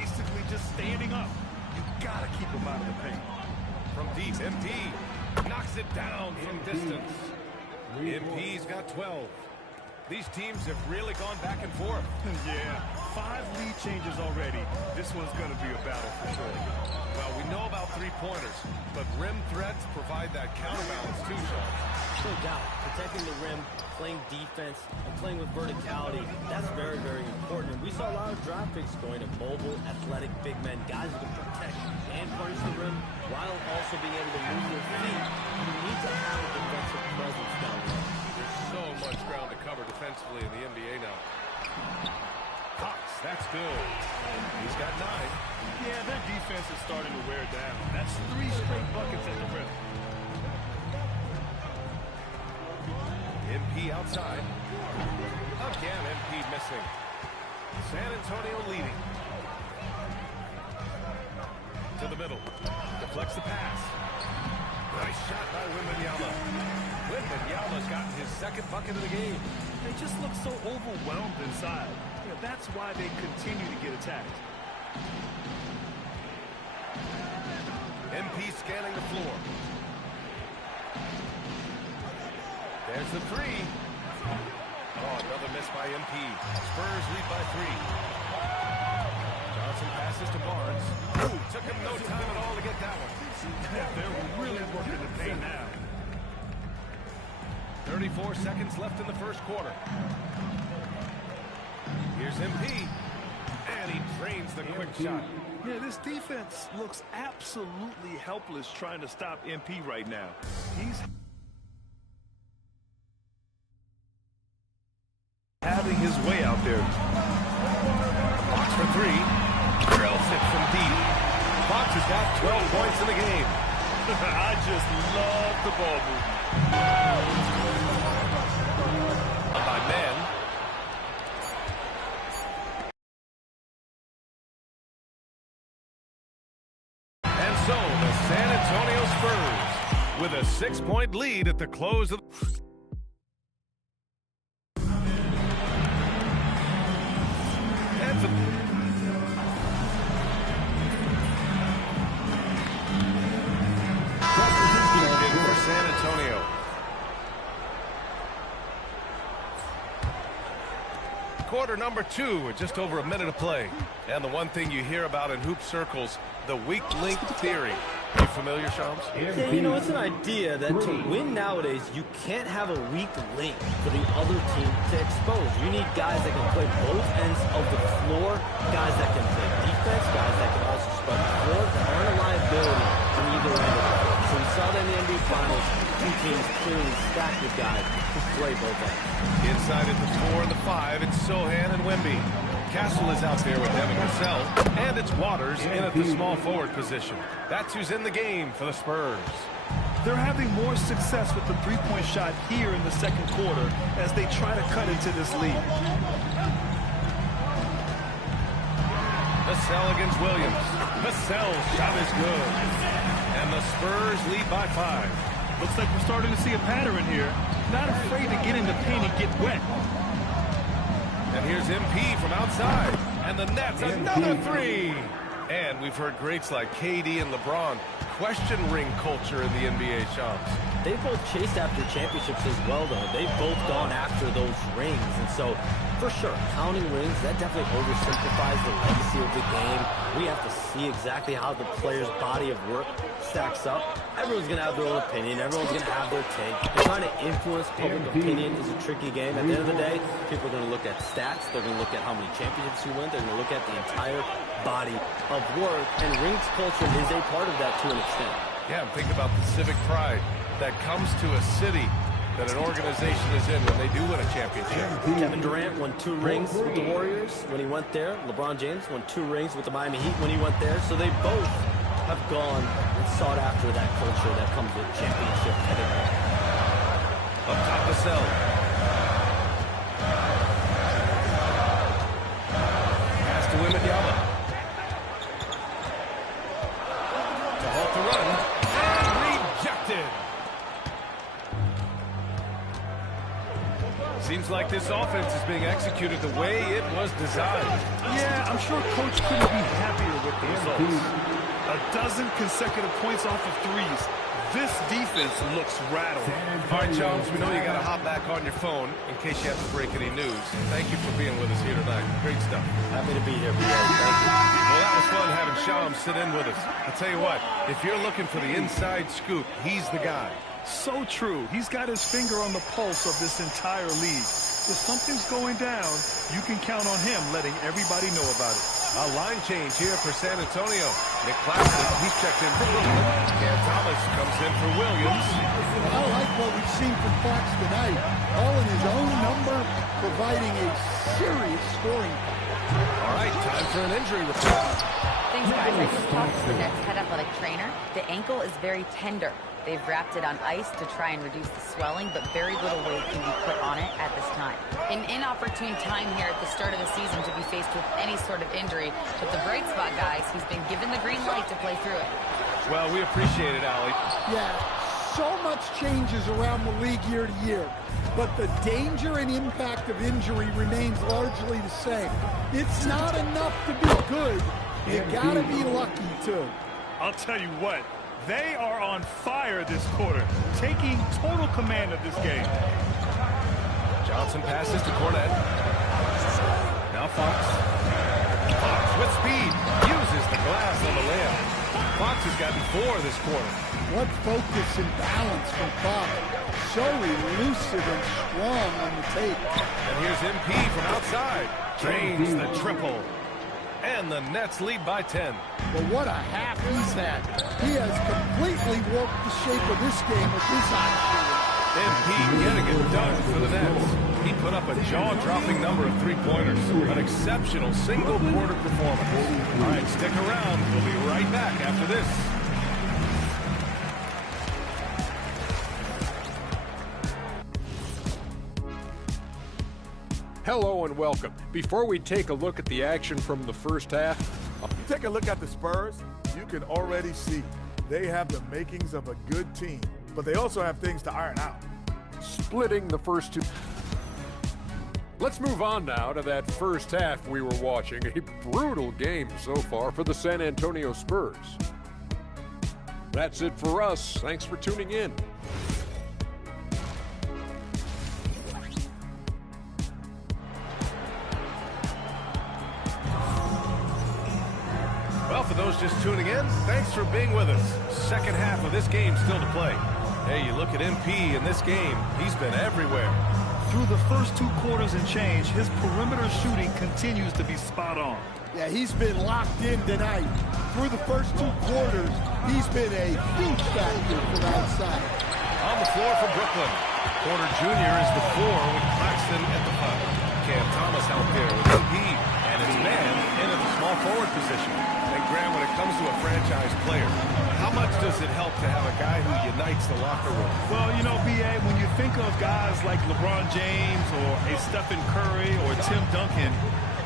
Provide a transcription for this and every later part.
basically just standing up. You gotta keep him out of the paint. From deep, MP knocks it down from distance. MP's got 12. These teams have really gone back and forth. Yeah, 5 lead changes already. This one's going to be a battle for sure. Well, we know about three-pointers, but rim threats provide that counterbalance too, Sean. No doubt. Protecting the rim, playing defense, and playing with verticality, that's very, very important. And we saw a lot of draft picks going to mobile, athletic big men, guys who can protect and punish the rim while also being able to move your feet. You need to have a defensive presence down low. There's so much ground to cover defensively in the NBA now. Cox, that's good. He's got 9. Yeah, their defense is starting to wear down. That's 3 straight buckets at the rim. MP outside. Again, MP missing. San Antonio leading. To the middle. Deflects the pass. Nice shot by Wembanyama. Wembanyama's gotten his 2nd bucket of the game. They just look so overwhelmed inside. Yeah, that's why they continue to get attacked. MP scanning the floor. There's the 3. Oh, another miss by MP. Spurs lead by 3. Johnson passes to Barnes. Ooh, took him no time at all to get that one. Yeah, they're really working the paint now. 34 seconds left in the first quarter. Here's MP. And he drains the quick shot. Yeah, this defense looks absolutely helpless trying to stop MP right now. He's having his way out there. Fox for 3. Drills it from deep. Fox has got 12 points in the game. I just love the ball movement. By men. And so the San Antonio Spurs with a 6-point lead at the close of San Antonio. Quarter number 2 with just over a minute of play. And the one thing you hear about in hoop circles, the weak link theory. You familiar, Shams? Yeah, you know, it's an idea that to win nowadays, you can't have a weak link for the other team to expose. You need guys that can play both ends of the floor, guys that can play defense, guys that can also spread the floor, that aren't a liability from either end of the floor. So we saw that in the NBA Finals, 2 teams clearly stacked with guys who play both ends. Inside at the 4 and the 5, it's Sohan and Wemby. Castle is out there with Devin Vassell, and it's Waters in at the small forward position. That's who's in the game for the Spurs. They're having more success with the three-point shot here in the second quarter as they try to cut into this lead. Vassell against Williams. Vassell's shot is good. And the Spurs lead by 5. Looks like we're starting to see a pattern here. Not afraid to get in the paint and get wet. And here's MP from outside. And the Nets, another 3. And we've heard greats like KD and LeBron question ring culture in the NBA, Shams. They both chased after championships as well, though. They've both gone after those rings. And so, for sure, counting rings, that definitely oversimplifies the legacy of the game. We have to see exactly how the player's body of work stacks up. Everyone's going to have their own opinion. Everyone's going to have their take. And trying to influence public opinion is a tricky game. At the end of the day, people are going to look at stats. They're going to look at how many championships you win. They're going to look at the entire body of work. And rings culture is a part of that to an extent. Yeah, think about the civic pride that comes to a city that an organization is in when they do win a championship. Kevin Durant won 2 rings with the Warriors when he went there. LeBron James won 2 rings with the Miami Heat when he went there. So they both have gone and sought after that culture that comes with championship pedigree. Up top, Vassell. Pass to Wembanyama. To halt the run. And rejected. Seems like this offense is being executed the way it was designed. Yeah, I'm sure Coach couldn't be happier with the results. A dozen consecutive points off of threes. This defense looks rattled. All right, Jones, we know you got to hop back on your phone in case you have to break any news. Thank you for being with us here tonight. Great stuff. Happy to be here, BA. Thank you. Well, that was fun having Shams sit in with us. I'll tell you what, if you're looking for the inside scoop, he's the guy. So true. He's got his finger on the pulse of this entire league. If something's going down, you can count on him letting everybody know about it. A line change here for San Antonio. Nick Claxton, he's checked in for Brooklyn. Cam Thomas comes in for Williams. I like what we've seen from Fox tonight. All in his own number, providing a serious scoring. All right, time for an injury report. Thanks, guys. I just talked to the Nets head athletic trainer. The ankle is very tender. They've wrapped it on ice to try and reduce the swelling, but very little weight can be put on it at this time. An inopportune time here at the start of the season to be faced with any sort of injury, but the bright spot, guys, he's been given the green light to play through it. Well, we appreciate it, Allie. Yeah, so much changes around the league year to year, but the danger and impact of injury remains largely the same. It's not enough to be good. You gotta be lucky, too. I'll tell you what, they are on fire this quarter, taking total command of this game. Johnson passes to Cornette. Now Fox. Fox with speed. Uses the glass on the layup. Fox has gotten 4 this quarter. What focus and balance from Fox. So elusive and strong on the tape. And here's MP from outside. Drains the triple. And the Nets lead by 10. But what a half he's had. He has completely warped the shape of this game with his hot shooting. MP getting it done for the Nets. He put up a jaw-dropping number of three-pointers. An exceptional single-quarter performance. All right, stick around. We'll be right back after this. Hello and welcome. Before we take a look at the action from the first half, You take a look at the Spurs, you can already see they have the makings of a good team, but they also have things to iron out. splitting the first two. Let's move on now to that first half we were watching. A brutal game so far for the San Antonio Spurs. That's it for us. Thanks for tuning in. Well, for those just tuning in, thanks for being with us. Second half of this game still to play. Hey, you look at MP in this game, he's been everywhere. Through the first 2 quarters and change, his perimeter shooting continues to be spot on. Yeah, he's been locked in tonight. Through the first 2 quarters, he's been a huge factor from outside. On the floor for Brooklyn. Porter Jr. is the 4 with Claxton at the 5. Cam Thomas out there with MP and his man in at the small forward position. And Graham, when it comes to a franchise player, how much does it help to have a guy who unites the locker room? Well, you know, B.A., when you think of guys like LeBron James or a Stephen Curry or Tim Duncan,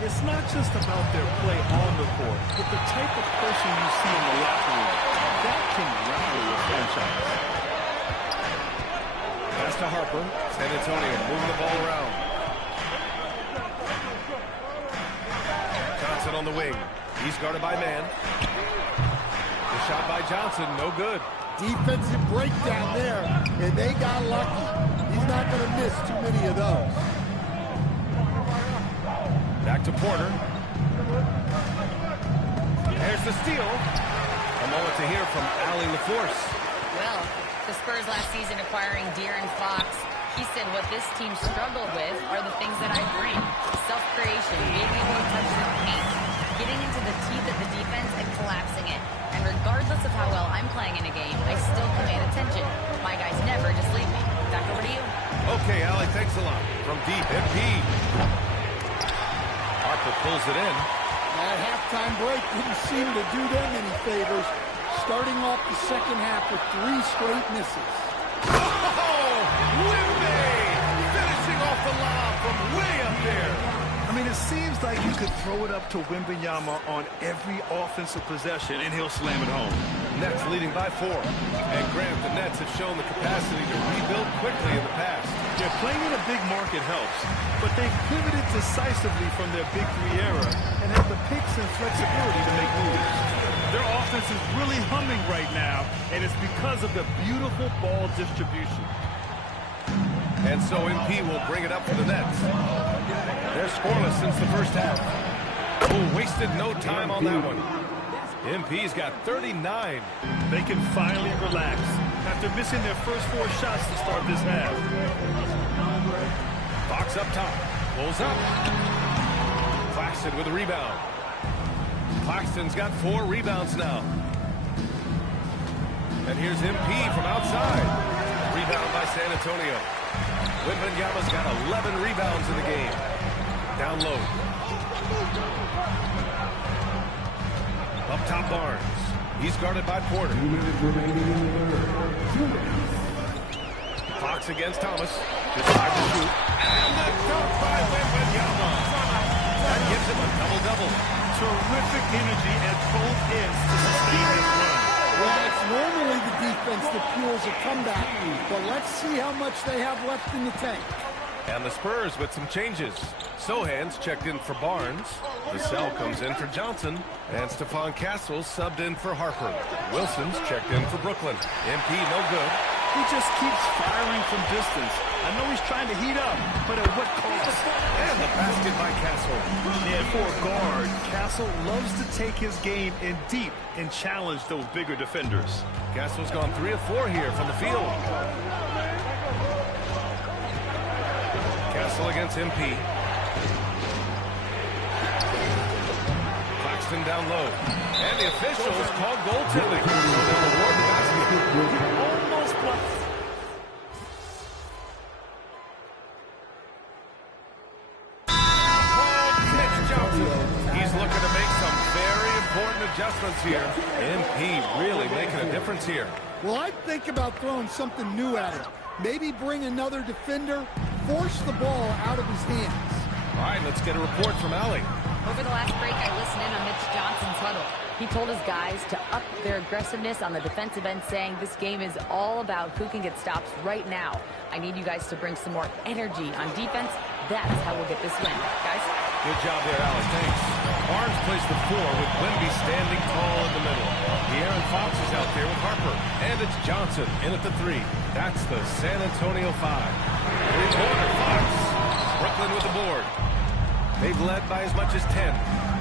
it's not just about their play on the court, but the type of person you see in the locker room. That can rally a franchise. Pass to Harper. San Antonio moving the ball around. Johnson on the wing. He's guarded by man. The shot by Johnson, no good. Defensive breakdown there, and they got lucky. He's not going to miss too many of those. Back to Porter. There's the steal. A moment to hear from Allie LaForce. Well, the Spurs last season acquiring De'Aaron Fox, he said what this team struggled with are the things that I bring. Self-creation, being able to touch the paint, getting into the teeth of the defense and collapsing it. And regardless of how well I'm playing in a game, I still command attention. My guys never just leave me. Back over to you. Okay, Allie, thanks a lot. From deep, MP. Harper pulls it in. That halftime break didn't seem to do them any favors, starting off the second half with 3 straight misses. Oh, Wimby! Finishing off the lob from way up there. I mean, it seems like you could throw it up to Wembanyama on every offensive possession, and he'll slam it home. Nets leading by 4. And Grant, the Nets have shown the capacity to rebuild quickly in the past. Yeah, playing in a big market helps, but they've pivoted decisively from their big three era and have the picks and flexibility to make moves. Their offense is really humming right now, and it's because of the beautiful ball distribution. And so MP will bring it up for the Nets. They're scoreless since the first half. Oh, wasted no time on that one. MP's got 39. They can finally relax after missing their first 4 shots to start this half. Fox up top. Pulls up. Claxton with a rebound. Claxton's got 4 rebounds now. And here's MP from outside. Rebound by San Antonio. Wembanyama's got 11 rebounds in the game. Down low. Up top Barnes. He's guarded by Porter. Fox against Thomas. Just 5 to shoot. And the dunk by Wembanyama. That gives him a double-double. Terrific energy at both ends to sustain this run. Well, it's normally the defense that fuels a comeback, but let's see how much they have left in the tank. And the Spurs with some changes. Sohan's checked in for Barnes. Vassell comes in for Johnson. And Stephon Castle subbed in for Harper. Wilson's checked in for Brooklyn. MP no good. He just keeps firing from distance. I know he's trying to heat up, but at what cost? And the basket by Castle. And for a guard, Castle loves to take his game in deep and challenge those bigger defenders. Castle's gone 3 of 4 here from the field. Castle against MP. Claxton down low. And the officials called goaltending. So they'll award the basket. Almost blocked. Mitch Johnson. He's looking to make some very important adjustments here. MP really making a difference here. Well, I'd think about throwing something new at him. Maybe bring another defender, force the ball out of his hands. All right, let's get a report from Allie. Over the last break, I listened in on Mitch Johnson's huddle. He told his guys to up their aggressiveness on the defensive end, saying this game is all about who can get stops right now. I need you guys to bring some more energy on defense. That's how we'll get this win. Guys? Good job there, Allie. Thanks. Barnes plays the 4 with Wemby standing tall in the middle. De'Aaron Fox is out there with Harper. And it's Johnson in at the 3. That's the San Antonio 5. Three-pointer Fox. Brooklyn with the board. They've led by as much as 10.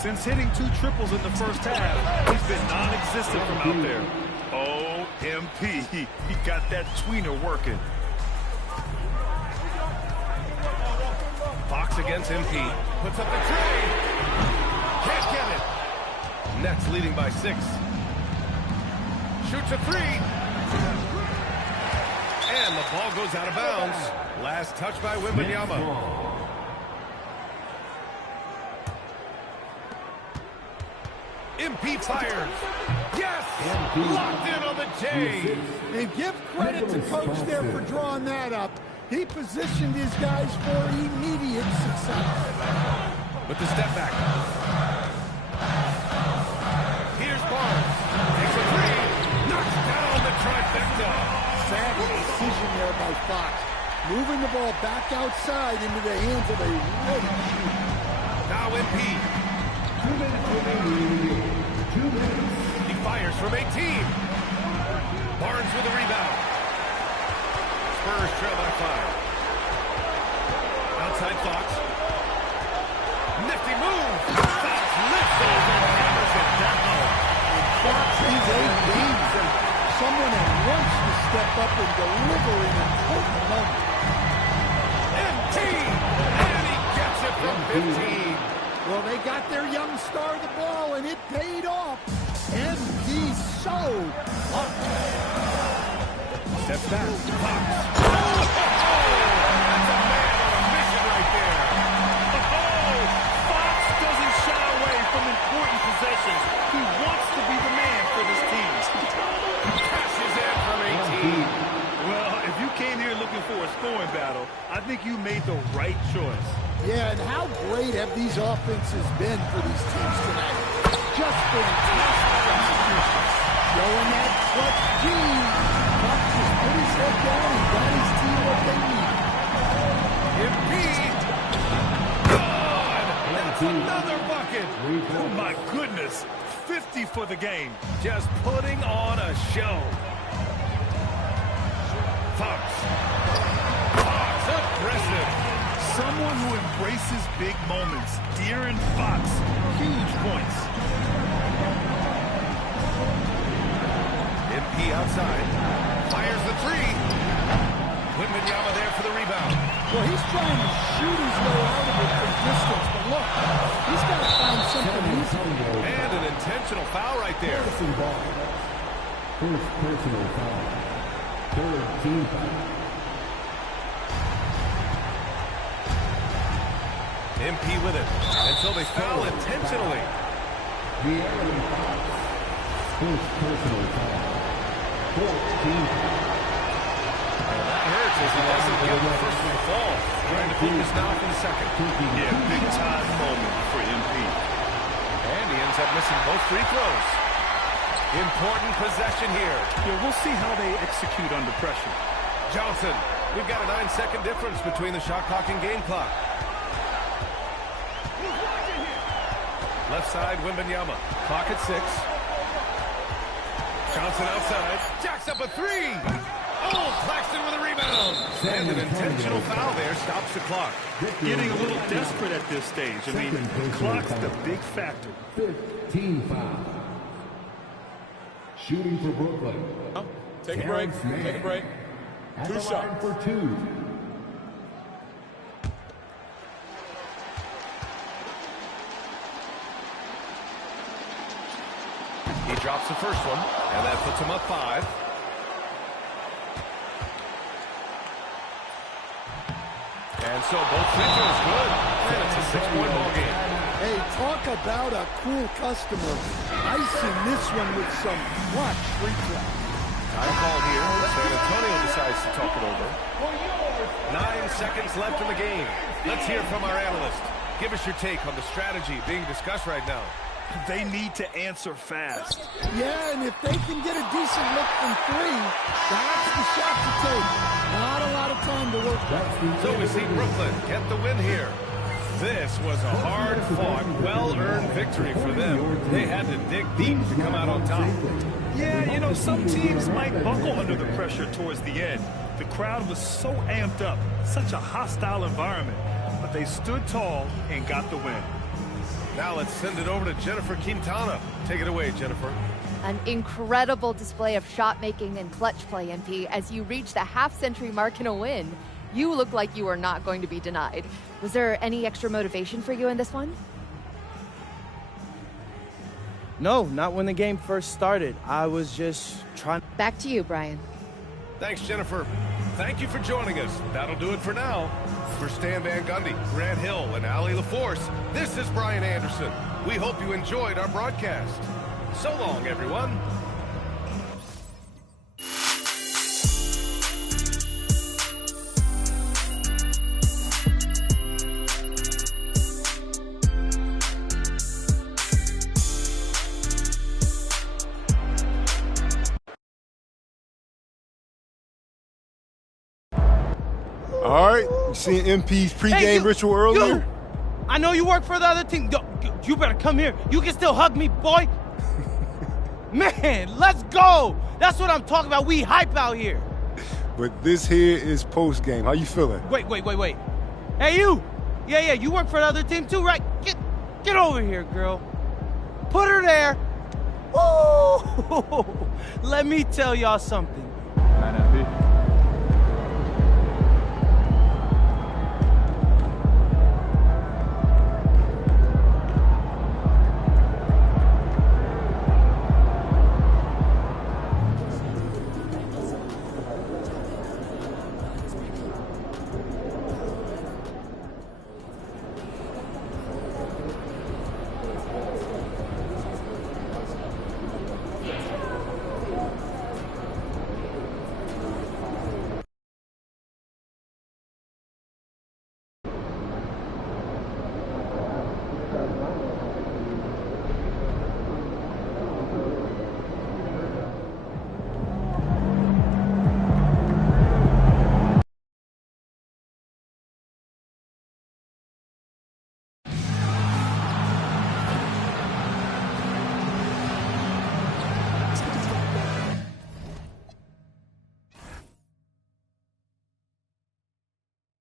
Since hitting 2 triples in the first half, he's been non-existent from out there. Oh, MP. He got that tweener working. Fox against MP. Puts up the 3. Can't get it. Nets leading by 6. Shoots a 3. And the ball goes out of bounds. Last touch by Wembanyama. MP fires. Yes! Locked in on the J. And give credit to Coach there for drawing that up. He positioned his guys for immediate success. With the step back. Here's Barnes. Takes a 3. Knocks down the trifecta. Savvy decision there by Fox. Moving the ball back outside into the hands of a ready shooter. Now MP. 2 minutes remaining. 2 minutes. He fires from 18. Barnes with a rebound. Spurs trail by 5. Outside Fox. Nifty move. Fox lifts it and hammers it down. Fox is a danger. Someone that wants to step up and deliver in important moments. MT. And he gets it from 15. Well, they got their young star the ball, and it paid off. And he's so up. Steps back. Fox. Oh, that's a man on a mission right there. Oh, Fox doesn't shy away from important possessions. He wants to be the man for this team. Cashes in from 18. Well, if you came here looking for a scoring battle, I think you made the right choice. Yeah, and how great have these offenses been for these teams tonight? Just fantastic execution. Showing that clutch gene. Fox just put his head down and got his team what they need. bucket. Oh, my goodness. 50 for the game. Just putting on a show. Fox. Aggressive. Someone who embraces big moments. De'Aaron Fox. Huge points. MP outside. Fires the three. Wembanyama there for the rebound. Well, he's trying to shoot his way out of it from distance, but look, he's got to find something easy. And an intentional foul right there. First personal foul. Third team foul. MP with it. And so they foul intentionally. De'Aaron Fox. First personal foul. Fourth team foul. That hurts as he doesn't get the first one to fall. Trying to focus now for the second. Yeah, big time moment for MP. And he ends up missing both free throws. Important possession here. Yeah, we'll see how they execute under pressure. Johnson, we've got a 9-second difference between the shot clock and game clock. Left side, Wembanyama. Clock at 6. Johnson outside. Jacks up a three. Oh, Claxton with a rebound. And an intentional foul there stops the clock. Getting a little desperate at this stage. I mean, the clock's the big factor. Fifth team foul. Shooting for Brooklyn. Take a break. Take a break. At Two the line shots. for two. He drops the first one, and that puts him up 5. And so both free throws good. And it's a 6-point ball game. Hey, talk about a cool customer. Icing this one with some clutch free throw. Time call here. San Antonio decides to talk it over. 9 seconds left in the game. Let's hear from our analyst. Give us your take on the strategy being discussed right now. They need to answer fast. Yeah, and if they can get a decent look from 3, that's the shot to take. Not a lot of time to work with. So we see Brooklyn get the win here. This was a hard-fought, well-earned victory for them. They had to dig deep to come out on top. Yeah, you know, some teams might buckle under the pressure towards the end. The crowd was so amped up, such a hostile environment. But they stood tall and got the win. Now let's send it over to Jennifer Quintana. Take it away, Jennifer. An incredible display of shot-making and clutch play, MP. As you reach the half-century mark in a win, you look like you are not going to be denied. Was there any extra motivation for you in this one? No, not when the game first started. I was just trying. Back to you, Brian. Thanks, Jennifer. Thank you for joining us. That'll do it for now. For Stan Van Gundy, Grant Hill, and Allie LaForce, this is Brian Anderson. We hope you enjoyed our broadcast. So long, everyone. All right, you seen MP's pregame ritual earlier? You. I know you work for the other team. You better come here. You can still hug me, boy. Man, let's go. That's what I'm talking about. We hype out here. But this here is post-game. How you feeling? Wait. Hey, you. Yeah, you work for the other team too, right? Get over here, girl. Put her there. Woo! Let me tell y'all something.